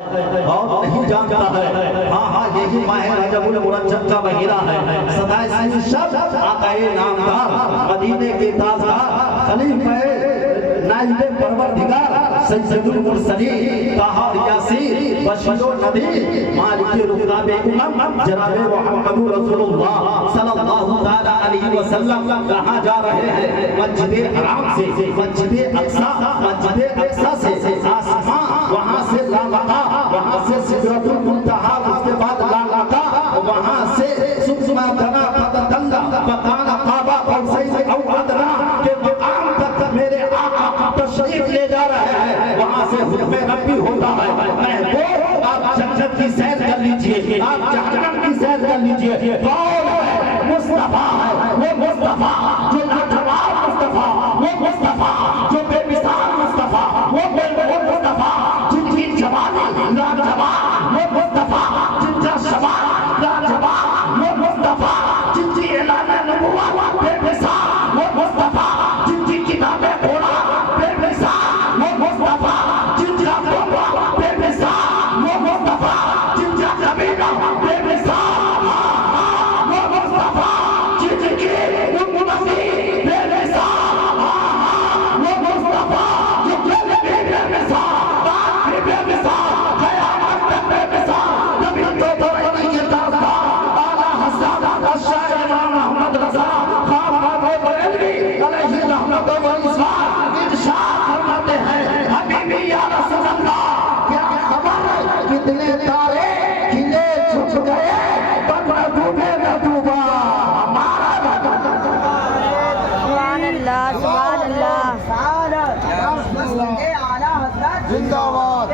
اور نہیں جانتا ہے. ہاں یہی ماہ رجب المرجب کا مہینہ ہے. 27ویں شب آقا نامدار مدینے کے تاجدار خلیفہ نائب پروردگار سید المرسلین طٰہٰ یاسین بشیر و نذیر مالک رکاب امم جناب محمد رسول اللہ صلی اللہ تعالی علیہ وسلم کہاں جا رہے ہیں؟ مسجد حرام سے، مسجد اقصیٰ سے آسمان، وہاں سے لامکہ، وہاں سے سدرۃ المنتہا، اس کے بعد لامکہ، وہاں سے ثم دنا فتدلی فکان قاب قوسین او ادنی کے مقام تک میرے آقا تشریف لے جا رہے ہیں. وہاں سے حکم ربی ہوتا ہے. محبوب آپ جنت کی سیر کر لیجئے، آپ جہنم کی سیر کر لیجئے. کون ہے؟ مصطفیٰ ہے. وہ مصطفیٰ جو لاجواب مصطفیٰ، وہ مصطفیٰ جو بے مثال مصطفیٰ، وہ مصطفیٰ جن کی جوانی لاجواب، وہ مصطفیٰ جن کا شباب لاجواب، وہ مصطفیٰ جن کی اعلان نبوت بے مثال، وہ مصطفیٰ جن کی کتابیں پڑھا بے مثال، وہ مصطفیٰ جن کا قرآن بے مثال، وہ مصطفیٰ جن کا قبیلہ بے مثال، وہ مصطفیٰ جن کی امتی بے مثال، وہ مصطفیٰ جو کل بھی بے مثال، بات بھی بے مثال، قیامت تک بے مثال. نبی تو دوئی کے تاجدار اعلیٰ حضرت شاہ امام محمد رضا خان بابو بریلوی علیہ رحمت و اصرار ارشاد فرماتے ہیں، حبیبی یا رسول اللہ کیا خبر ہے کتنے تارے کھلے جھک گئے پر محبوبِ محبوبہ ہمارا. سبحان اللہ، سبحان اللہ. زندہ باد.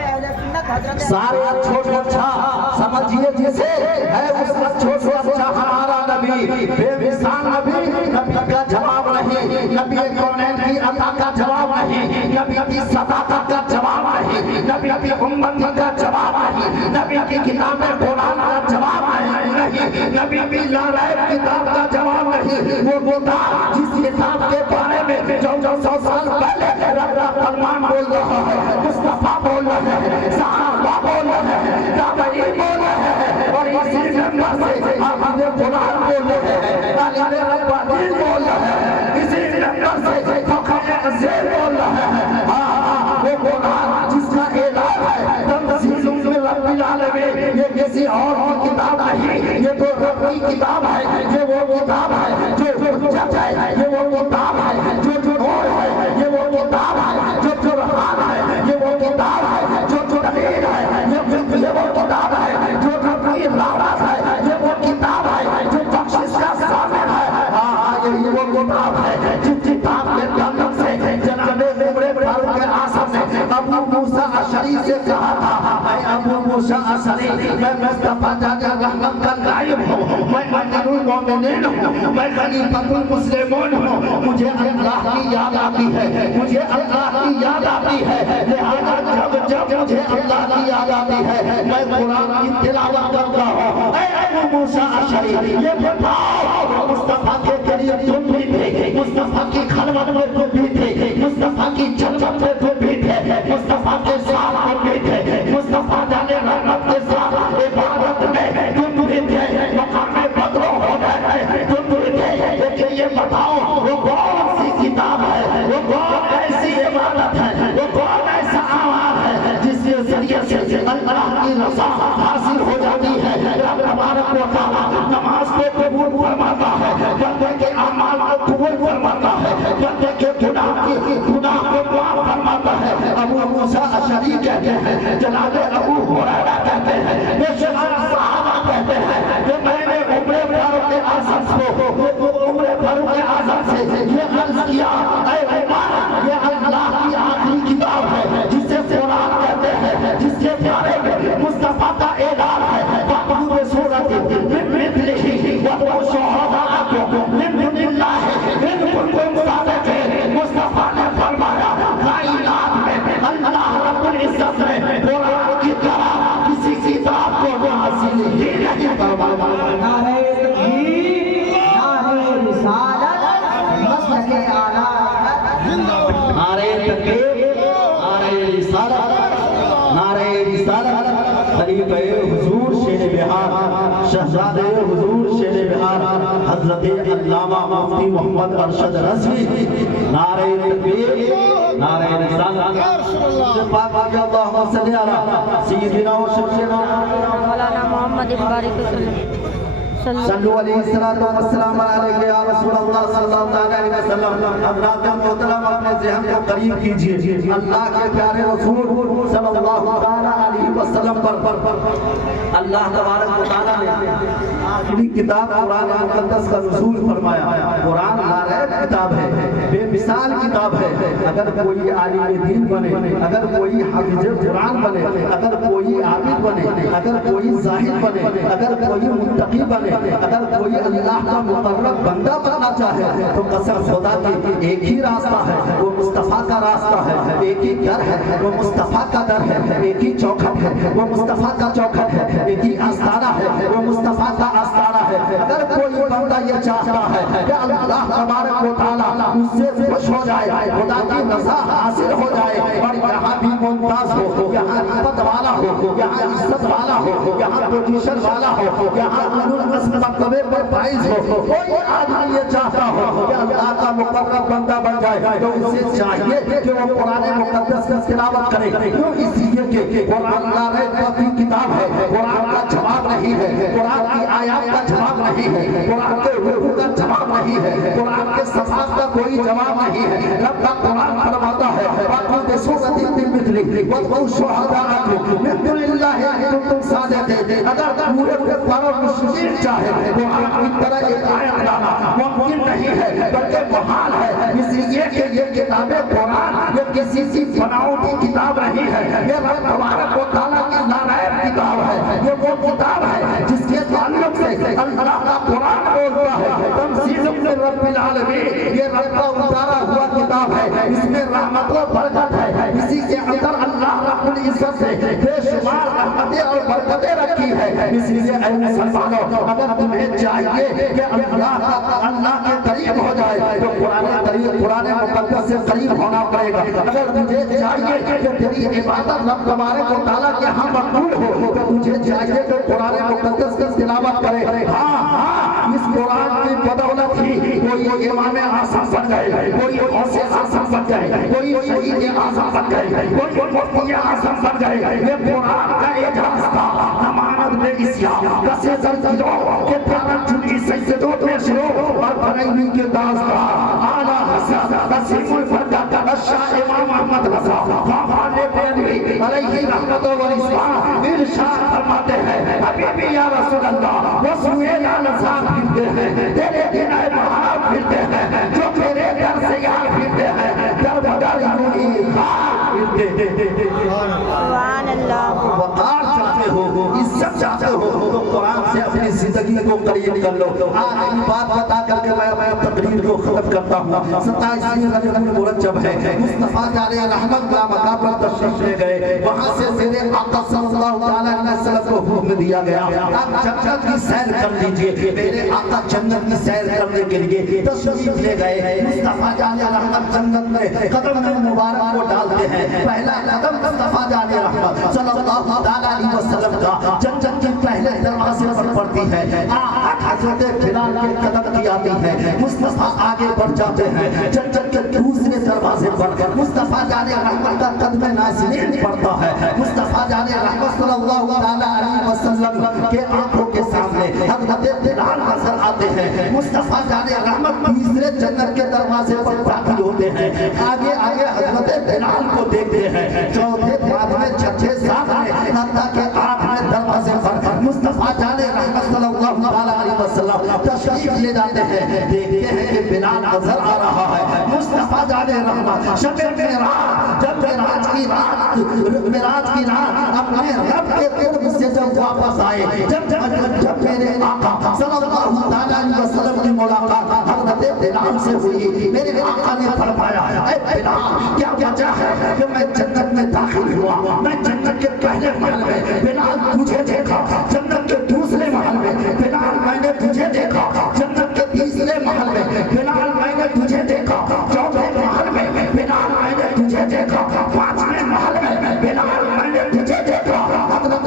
سارے اچھو سے اچھا سمجھئے جسے ہے اس اچھو سے اچھا ہمارا نبی. بے مثال نبی، نبی کا جواب نہیں، نبی کونین کی عطا کا جواب نہیں، نبی کی صداقت کا جواب نہیں، نبی کی امت کا جواب نہیں، نبی کی کتاب قرآن کا جواب نہیں، نبی کی لا ریب کتاب کا جواب نہیں. وہ کتاب جس کتاب کے بارے میں 1400 سال پہلے رب کا فرمان بول رہا ہے، مصطفیٰ بول رہا ہے، صحابہ بول رہے ہیں، تابعین بول رہے ہیں، اور اسی نمبر سے حافظ قرآن بول رہے ہیں، عالم ربانی بول رہے ہیں، اسی نمبر سے فقہ عزیز بول رہے ہیں. وہ قرآن جس کا اعلان ہے تنزیل من رب العالمین، یہ کسی اور کی کتاب نہیں، یہ تو رب کی کتاب ہے. یہ وہ کتاب ہے جو حجت ہے، یہ وہ کتاب ہے جو نور ہے، یہ وہ کتاب ہے جو برہان ہے، یہ وہ کتاب ہے جو دلیل ہے، یہ وہ کتاب ہے جو ربی راحت ہے، یہ وہ کتاب ہے جو بخشش کا ضامن ہے. یہ وہ کتاب ہے جس کتاب کے تعلق سے جناب عمر فاروق اعظم نے ابو موسیٰ اشعری سے کہا تھا، اے ابو موسیٰ اشعری میں مصطفیٰ جان رحمت کا نائب ہوں، میں امیر المومنین ہوں، میں خلیفۃ المسلمین ہوں. مجھے اللہ کی یاد آتی ہے، مجھے اللہ کی یاد آتی ہے، لہذا جب مجھے اللہ کی یاد آتی ہے میں قرآن کی تلاوت کرتا ہوں. اے ابو موسیٰ اشعری یہ بتاؤ مصطفیٰ کے قریب تم بھی تھے، مصطفیٰ کی خلوت میں تم بھی تھے، مصطفیٰ کی جنت میں تم بھی تھے، مصطفیٰ کے ساتھ تم بھی تھے، مصطفیٰ جانے رحمت کے ساتھ عبادت میں تم بھی تھے، مقام بدر ہو گئے تم بھی تھے. لیکن یہ بتاؤ وہ کون سی کتاب ہے، وہ کون ایسی عبادت ہے، وہ کون ایسا اعمال ہے جس کے ذریعے سے اللہ کی رضا حاصل ہو جاتی ہے. رب تبارک و تعالی نماز کو قبول فرماتا ہے، بندے کے اعمال کو قبول فرماتا ہے، بندے کے گناہ کو معاف فرماتا ہے. ابو موسیٰ اشعری کہتے ہیں، جناب ابو ہریرہ کہتے ہیں، یہ شمال صحابہ کہتے ہیں کہ میں نے عمر فاروق اعظم سے یہ عرض کیا، اے عمر یہ اللہ کی آخری کتاب ہے جسے قرآن کہتے ہیں، جس کے بارے میں مصطفیٰ کا اعلان ہے، فَأْتُوا بِسُورَةٍ مِّن مِّثْلِهِ وَادْعُوا شُهَدَاءَكُم مِّن دُونِ اللَّهِ إِن كُنتُمْ صَادِقِينَ. مصطفیٰ نے فرمایا کائنات میں اللہ رب العزت نے قرآن کی طرح کسی کتاب کو حاصل ہی نہیں فرمایا. نعرہ تکبیر، نعرہ رسالت، مسلک اعلیٰ. نعرہ تکبیر، نعرہ رسالت، نعرہ رسالت. خلیفہ حضور شیر بہار شہزادے حضور شیر بہار حضرت علامہ مفتی محمد ارشد رضوی نعرہ تکبیر نعرہ رسالت پاک اللہم صلی علی سیدنا و شفیعنا مولانا محمد بارک وسلم صلو علیہ السلام علیہ یا رسول اللہ صلی اللہ علیہ وسلم حضرات محترم اپنے ذہن کو قریب کیجئے اللہ کے پیارے رسول صلی اللہ علیہ وسلم پر اللہ تبارک و تعالیٰ نے آخری کتاب قرآن مقدس کا نزول فرمایا قرآن لاریب کتاب ہے بے مثال کتاب ہے اگر کوئی عالم دین بنے اگر کوئی حافظ قرآن بنے اگر کوئی عابد بنے اگر کوئی زاہد بنے اگر کوئی متقی بنے اگر کوئی اللہ کا مقرب بندہ بننا چاہے تو قسم خدا کی ایک ہی راستہ ہے وہ مصطفیٰ کا راستہ ہے ایک ہی در ہے وہ مصطفیٰ کا در ہے ایک ہی چوکھٹ ہے وہ مصطفیٰ کا چوکھٹ ہے ایک ہی آستانہ ہے وہ مصطفیٰ کا آستانہ ہے اگر کوئی بندہ یہ چاہتا ہے کہ اللہ تبارک و تعالیٰ اس سے خوش ہو جائے خدا کی رضا حاصل ہو جائے اور یہاں بھی ممتاز ہو یہاں عزت والا ہو یہاں عزت والا ہو یہاں پوزیشن والا ہو یہاں مرتبے پر فائز ہو کوئی آدمی یہ چاہتا ہو کہ اللہ کا مقرب بندہ بن جائے تو اسے چاہیے کہ وہ قرآن مقدس کی تلاوت کرے کیوں اس لیے کہ قرآن لاریب کی کتاب ہے قرآن کا جواب نہیں ہے قرآن کی آیات کا جواب نہیں ہے قرآن کے حکم کا جواب نہیں ہے قرآن کے صفات کا کوئی جواب نہیں ہے رب کا قرآن فرماتا ہے وَقُلْ بِسُورَةٍ مِثْلِهِ وَادْعُوا شُهَدَاءَكُمْ مِن دُونِ اللَّهِ إِن كُنتُمْ صَادِقِينَ اگر پورے پر مشرک چاہے وہ اس طرح ایک آیت لانا ممکن نہیں ہے بلکہ محال ہے اس لیے کہ یہ کتاب قرآن یہ کسی سی بناوٹی کتاب نہیں ہے یہ رب تبارک و تعالیٰ کی لاریب کتاب ہے یہ وہ کتاب ہے جس کے تعلق سے اللہ کا قرآن بولتا ہے تنزیل من رب العالمین یہ رب کا اتارا ہوا کتاب ہے اس میں رحمت و برکت ہے اسی کے اندر اللہ رب العزت سے بے شمار رحمتیں اور برکتیں رکھی ہے اس لیے اے مسلمانوں اگر تمہیں چاہیے کہ اللہ کے قریب ہو جائے تو قرآن مقدس سے قریب ہونا پڑے گا اگر تجھے چاہیے کہ تیری عبادت رب تبارک و تعالیٰ کے ہاں مقبول ہو تو تجھے چاہیے کہ قرآن مقدس کی تلاوت کرے ہاں اس قرآن کی بدولت ہی کوئی امام اعظم بن گئے کوئی غوث اعظم بن گئے کوئی شہید اعظم بن گئے کوئی مفتی اعظم بن گئے یہ قرآن کا اعجاز تھا نماند میں اسیان کسے زرزلو کہ پرانت چلی سیدوں میں شروع اور بھرائیوی کے داستان آلہ حسن نسیم الفردہ اشاہ امام احمد رضا خواہان بیانوی علیہ رحمت و رضوان ارشاد فرماتے ہیں حبیبی یا رسول اللہ وسوئے لالزان پھرتے ہیں تیرے دن اے بہار پھرتے ہیں جو تیرے در سے یار پھرتے ہیں در بدر یونی خار پھرتے ہیں سبحان اللہ وقار چاہتے ہو عزت چاہتے ہو تو قرآن سے اپنی زندگی کو قریب کر لو آخری بات بتا کر کے میں تقریر کو ختم کرتا ہوں 27ویں رجب المرجب ہے مصطفیٰ جان رحمت کا مقام پر تشریف لے گئے وہاں سے زیر آقا صلی اللہ علیہ وسلم کو حکم دیا گیا آپ جنت کی سیر کر لیجئے میرے آقا جنت کی سیر کرنے کے لیے تشریف لے گئے مصطفیٰ جان رحمت جنت میں قدم مبارک کو ڈالتے ہیں پہلا قدم مصطفیٰ جان رحمت صلی اللہ علیہ وسلم کا جنت کے پہلے دروازے پر پڑتی ہے حضرت بلال کے قدم کی آتی ہے مصطفیٰ آگے بڑھ جاتے ہیں جنت کے دوسرے دروازے پر مصطفیٰ جان رحمت کا قدم نازلین پڑتا ہے مصطفیٰ جان رحمت صلی اللہ علیہ وسلم کے آنکھوں کے سامنے حضرت بلال نظر آتے ہیں مصطفیٰ جان رحمت تیسرے جنت کے دروازے پر داخل ہوتے ہیں آگے آگے حضرت بلال کو دیکھتے ہیں چوتھے پانچویں چھٹے ساتویں حتیٰ کہ آٹھویں دروازے پر مصطفیٰ جان رحمت صلی اللہ علیہ وسلم تشریف لے جاتے ہیں دیکھتے ہیں کہ بلال نظر آ رہا ہے مصطفیٰ جان رحمت شب معراج جب معراج کی رات اپنے رب کے قرب سے جب واپس آئے جب میرے آقا صلی اللہ علیہ وسلم کی ملاقات حضرت بلال سے ہوئی میرے آقا نے فرمایا اے بلال کیا وجہ ہے کہ میں جنت میں داخل ہوا میں جنت کے پہلے محل میں بلال تجھے دیکھا جنت کے دوسرے محل میں بلال میں نے تجھے دیکھا جنت کے تیسرے محل میں بلال میں نے تجھے دیکھا چوتھے محل میں بلال میں نے تجھے دیکھا پانچویں محل میں بلال میں نے تجھے دیکھا حضرت